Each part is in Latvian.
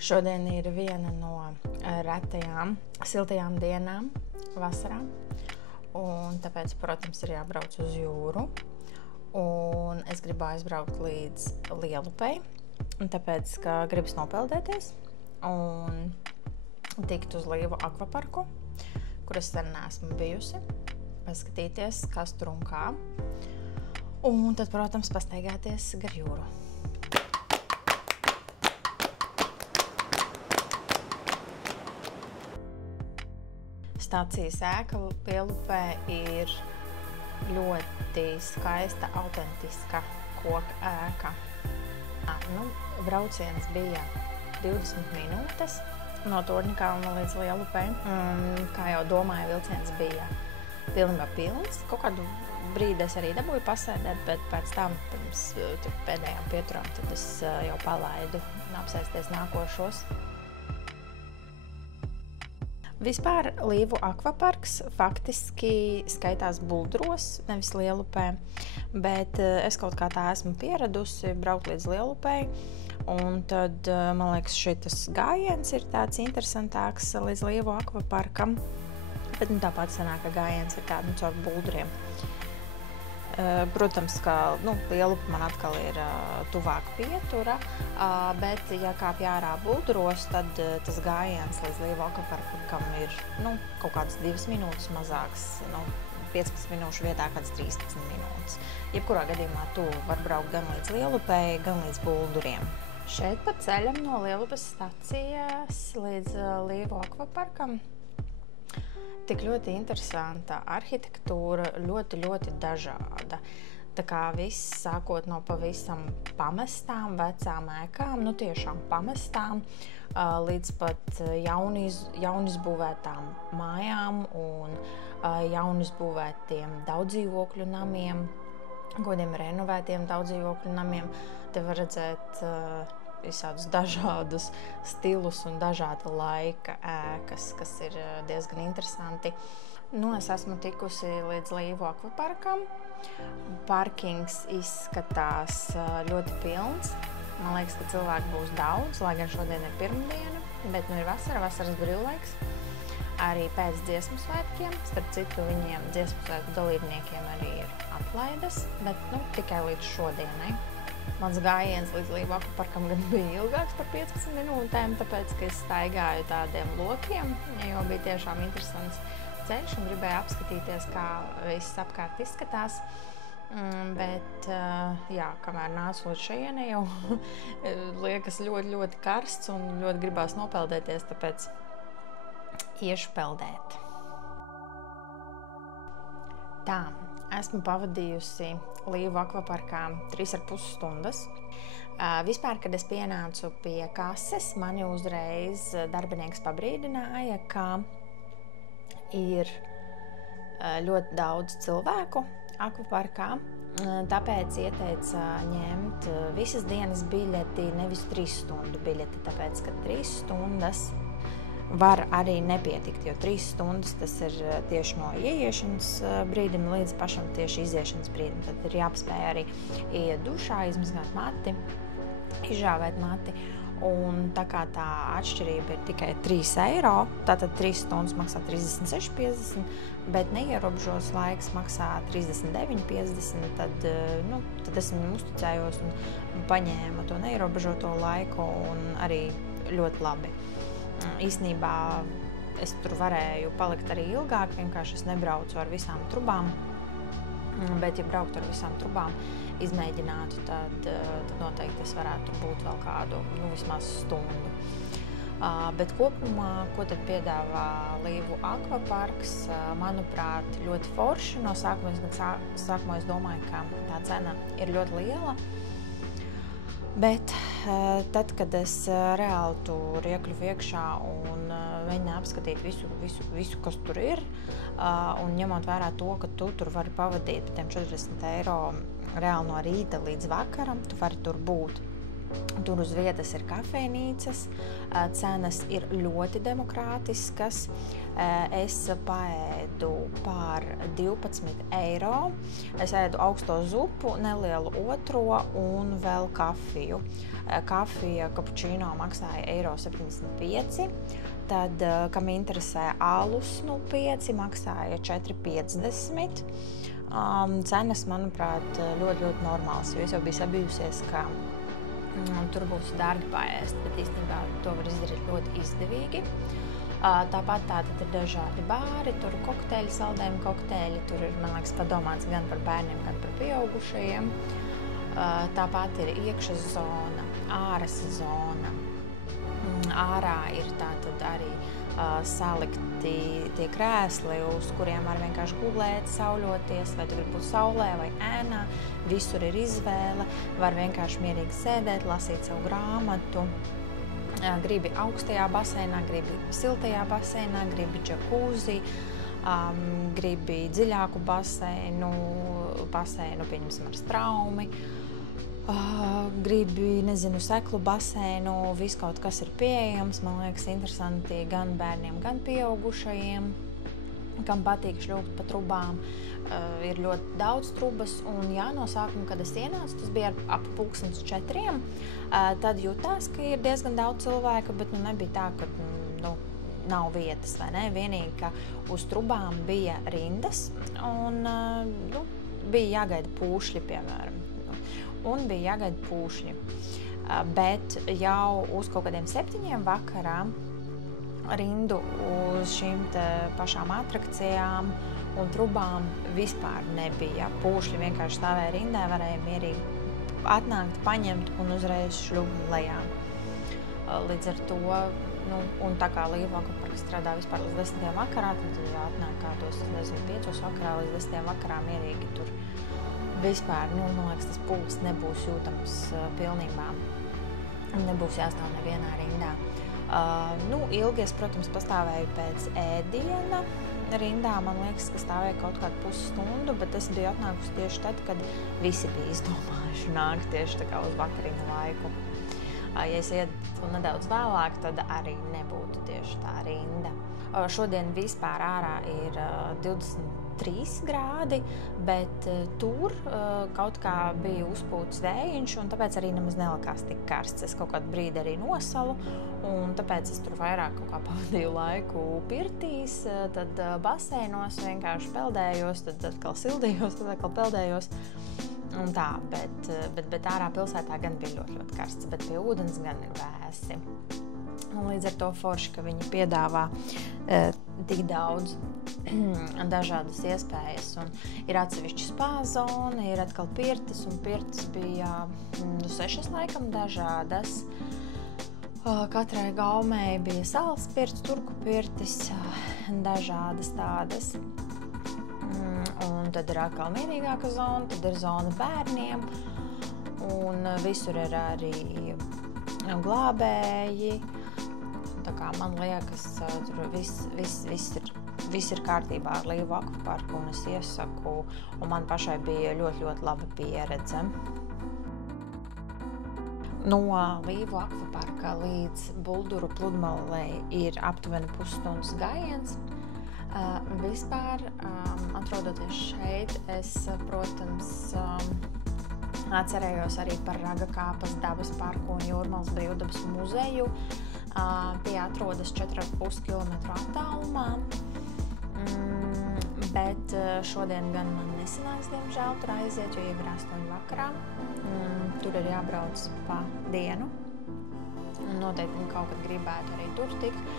Šodien ir viena no retajām siltajām dienām vasarā, un tāpēc, protams, ir jābrauc uz jūru. Un es gribu aizbraukt līdz Lielupei, tāpēc, ka gribas nopeldēties un tikt uz Līvu akvaparku, kur es sen neesmu bijusi, paskatīties, kas tur un kā. Un tad, protams, pastaigāties gar jūru. Stācijas ēka Lielupē ir ļoti skaista, autentiska koka ēka. Brauciens bija 20 minūtes no Torņakalna līdz Lielupei. Kā jau domāju, vilciens bija pilnībā pilns. Kaut kādu brīdi es arī dabūju pasēdēt, bet pēc tam, pirms pēdējām pieturām, tad es jau palaidu apsēsties nākošos. Vispār Līvu akvaparks faktiski skaitās Buldros, nevis Lielupē, bet es kaut kā tā esmu pieradusi braukt līdz Lielupei, un tad, man liekas, šitas gājiens ir tāds interesantāks līdz Līvu akvaparkam, bet tāpat sanāk, ka gājiens ir tādu caur Buldriem. Protams, ka Lielupa man atkal ir tuvāk pietura, bet, ja kāpj ārā Buldros, tad tas gājiens līdz Līvu akvaparkam ir kaut kādas 2 minūtes mazāks, 15 minūšu vietā kāds 13 minūtes. Jebkurā gadījumā tu var braukt gan līdz Lielupei, gan līdz Bulduriem. Šeit pa ceļam no Lielupas stacijas līdz Līvu akvaparkam tik ļoti interesanta arhitektūra, ļoti dažāda. Tā kā viss sākot no pavisam pamestām vecām ēkām, tiešām pamestām, līdz pat jaunizbūvētām mājām un jaunizbūvētiem daudzdzīvokļu namiem, godiem renovētiem daudzdzīvokļu namiem. Te var redzēt visādus dažādus stilus un dažāda laika ēkas, kas ir diezgan interesanti. Es esmu tikusi līdz Līvu akvaparkam. Parkings izskatās ļoti pilns. Man liekas, ka cilvēku būs daudz, lai gan šodien ir pirmdiena, bet ir vasaras brīvlaiks. Arī pēc dziesmu svētkiem, starp citu viņiem dziesmu svētku dalībniekiem arī ir atlaides, bet tikai līdz šodienai. Mans gājiens līdz Līvu akvaparkam gan bija ilgāks par 15 minūtēm, tāpēc, ka es staigāju tādiem lokiem, jo bija tiešām interesants ceļš un gribēju apskatīties, kā viss apkārt izskatās. Bet, kamēr nācu līdz šejienei, jau liekas ļoti karsts un ļoti gribās nopeldēties, tāpēc iešu peldēt. Tā. Esmu pavadījusi Līvu akvaparkā 3,5 stundas. Vispār, kad es pienācu pie kases, mani uzreiz darbinieks pabrīdināja, ka ir ļoti daudz cilvēku akvaparkā, tāpēc ieteica ņemt visas dienas biļeti, nevis 3 stundu biļeti, tāpēc, ka 3 stundas var arī nepietikt, jo 3 stundas tas ir tieši no ieiešanas brīdim līdz pašam tieši iziešanas brīdim. Tad ir jāpaspēj arī iet dušā, izmazgāt mati, izžāvēt mati. Un tā kā tā atšķirība ir tikai 3 eiro, tātad 3 stundas maksā 36,50, bet neierobežos laiks maksā 39,50, tad es viņam uzticējos un paņēmu to neierobežoto laiku un arī ļoti labi. Īstenībā es tur varēju palikt arī ilgāk, vienkārši es nebraucu ar visām trubām, bet ja brauktu ar visām trubām, izmēģinātu, tad noteikti es varētu būt vēl kādu, vismaz stundu. Bet kopumā, ko tad piedāvā Līvu akvaparks, manuprāt, ļoti forši. No sākumā es domāju, ka tā cena ir ļoti liela. Bet tad, kad es reāli tur iekļuvu iekšā un mēģināju apskatīt visu, kas tur ir, un ņemot vērā to, ka tu tur vari pavadīt par tiem 40 eiro reāli no rīta līdz vakaram, tu vari tur būt Tur uz vietas ir kafejnīcas, cenas ir ļoti demokrātiskas. Es paēdu par 12 eiro. Es ēdu augsto zupu, nelielu otro un vēl kafiju. Kafija kapučīno maksāja 1,75 eiro. Tad, kam interesē alus 5, maksāja 4,50. Cenas, manuprāt, ļoti normāls, jo es jau biju sabijusies, ka tur būs dārgi paēst, bet īstenībā to var izdarīt ļoti izdevīgi. Tāpat tātad ir dažādi bāri, tur kokteļi, saldējumi kokteļi, tur ir, man liekas, padomāts gan par bērniem, gan par pieaugušajiem. Tāpat ir iekšas zona, āras zona. Ārā ir tātad arī salikti tie krēsli, uz kuriem var vienkārši gulēt, sauļoties, vai tu gribi būt saulē vai ēnā. Visur ir izvēle, var vienkārši mierīgi sēdēt, lasīt savu grāmatu. Gribi augstajā baseinā, gribi siltajā baseinā, gribi džakūzi, gribi dziļāku baseinu, pieņemsim ar straumi. Gribi, seklu baseinu, viss kaut kas ir pieejams. Man liekas, interesanti gan bērniem, gan pieaugušajiem, kam patīk šļūkt pa trubām. Ir ļoti daudz trubas, un no sākuma, kad es ienācu, tas bija ap 4:00, tad jutās, ka ir diezgan daudz cilvēku, bet nebija tā, ka nav vietas, vai ne? Vienīgi, ka uz trubām bija rindas, un bija jāgaida pūšļi, piemēram. Un bija jāgaida pūšļi. Bet jau uz kaut kādiem 7:00 vakarā rindu uz šīm pašām atrakcijām un trubām vispār nebija. Pūšļi vienkārši stāvēja rindā, varēja mierīgi atnākt, paņemt un uzreiz šļukt lejā. Līdz ar to, un tā kā Līva akvaparks strādā vispār līdz 10:00 vakarā, tad atnāk kādos, 5:00 vakarā līdz 10:00 vakarā mierīgi tur. Vispār, man liekas, tas pulks nebūs jūtams pilnībā. Nebūs jāstāv nevienā rindā. Ilgi es, protams, pastāvēju pēc ēdiena rindā. Man liekas, ka stāvēju kaut kādu pusstundu, bet es biju atnākusi tieši tad, kad visi bija izdomājuši nākt tieši tā kā uz vakariņu laiku. Ja es ietu nedaudz vēlāk, tad arī nebūtu tieši tā rinda. Šodien vispār ārā ir 23 grādi, bet tur kaut kā bija uzpūtis vējiņš, un tāpēc arī nemaz nelikās tik karsts. Es kaut kādu brīdi arī nosalu, un tāpēc es tur vairāk kaut kā pavadīju laiku pirtīs, tad baseinos vienkārši peldējos, tad atkal sildījos, tad atkal peldējos. Un tā, bet ārā pilsētā gan bija ļoti karsts, bet pie ūdens gan ir vēsi. Un līdz ar to forši, ka viņi piedāvā tik daudz dažādas iespējas. Un ir atsevišķi spā zona, ir atkal pirtis, un pirtis bija 6 laikam dažādas. Katrai gaumei bija salas pirts, turku pirtis, dažādas tādas. Un tad ir atkal mierīgāka zona, tad ir zona bērniem, un visur ir arī glābēji. Tā kā man liekas, tur viss ir kārtībā ar Līvu akvaparku, un es iesaku, un man pašai bija ļoti laba pieredze. No Līvu akvaparka līdz Bulduru pludmalei ir aptuveni pusstundas gājiens. Vispār, atrodoties šeit, es, protams, atcerējos arī par Ragakāpas dabas parku un Jūrmalas brīvdabas muzeju. Tie atrodas 4,5 kilometru attālumā, bet šodien gan man nesanāks, diemžēl, tur aiziet, jo jau ir 8 vakarā. Tur ir jābrauc pa dienu. Noteikti kaut kad gribētu arī tur tikt,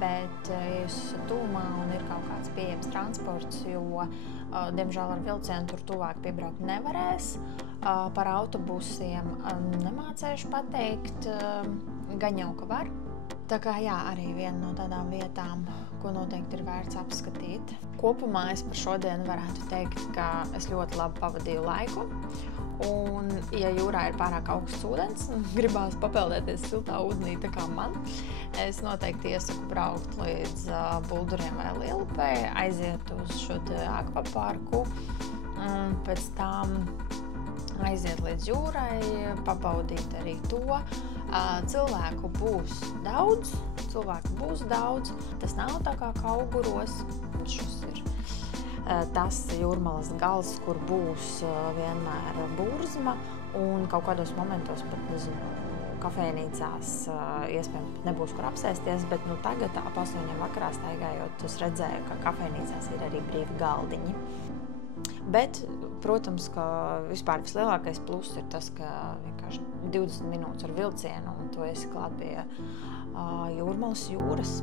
bet, ja jūs esat tuvumā un ir kaut kāds pieejams transports, jo, diemžēl, ar vilcienu tur tuvāk piebraukt nevarēs. Par autobusiem nemācēšu pateikt, gan jau, ka var. Tā kā jā, arī viena no tādām vietām, ko noteikti ir vērts apskatīt. Kopumā es par šodienu varētu teikt, ka es ļoti labi pavadīju laiku. Un, ja jūrā ir pārāk augsts ūdens un gribās papeldēties siltā ūdenī tā kā man, es noteikti iesaku braukt līdz Bulduriem vai Lielupei, aiziet uz šo akvaparku un pēc tam aiziet līdz jūrai, pabaudīt arī to. Cilvēku būs daudz, tas nav tā kā Kauguros, šis ir tas jūrmalas gals, kur būs vienmēr burzma, un kaut kādos momentos pat, nezinu, kafejnīcās iespējams nebūs kur apsēsties, bet tagad ap 8 vakarā staigājot, es redzēju, ka kafejnīcās ir arī brīvi galdiņi. Bet, protams, ka vispār vislielākais pluss ir tas, ka vienkārši 20 minūtes ar vilcienu, un tu esi klāt pie Jūrmalas jūras.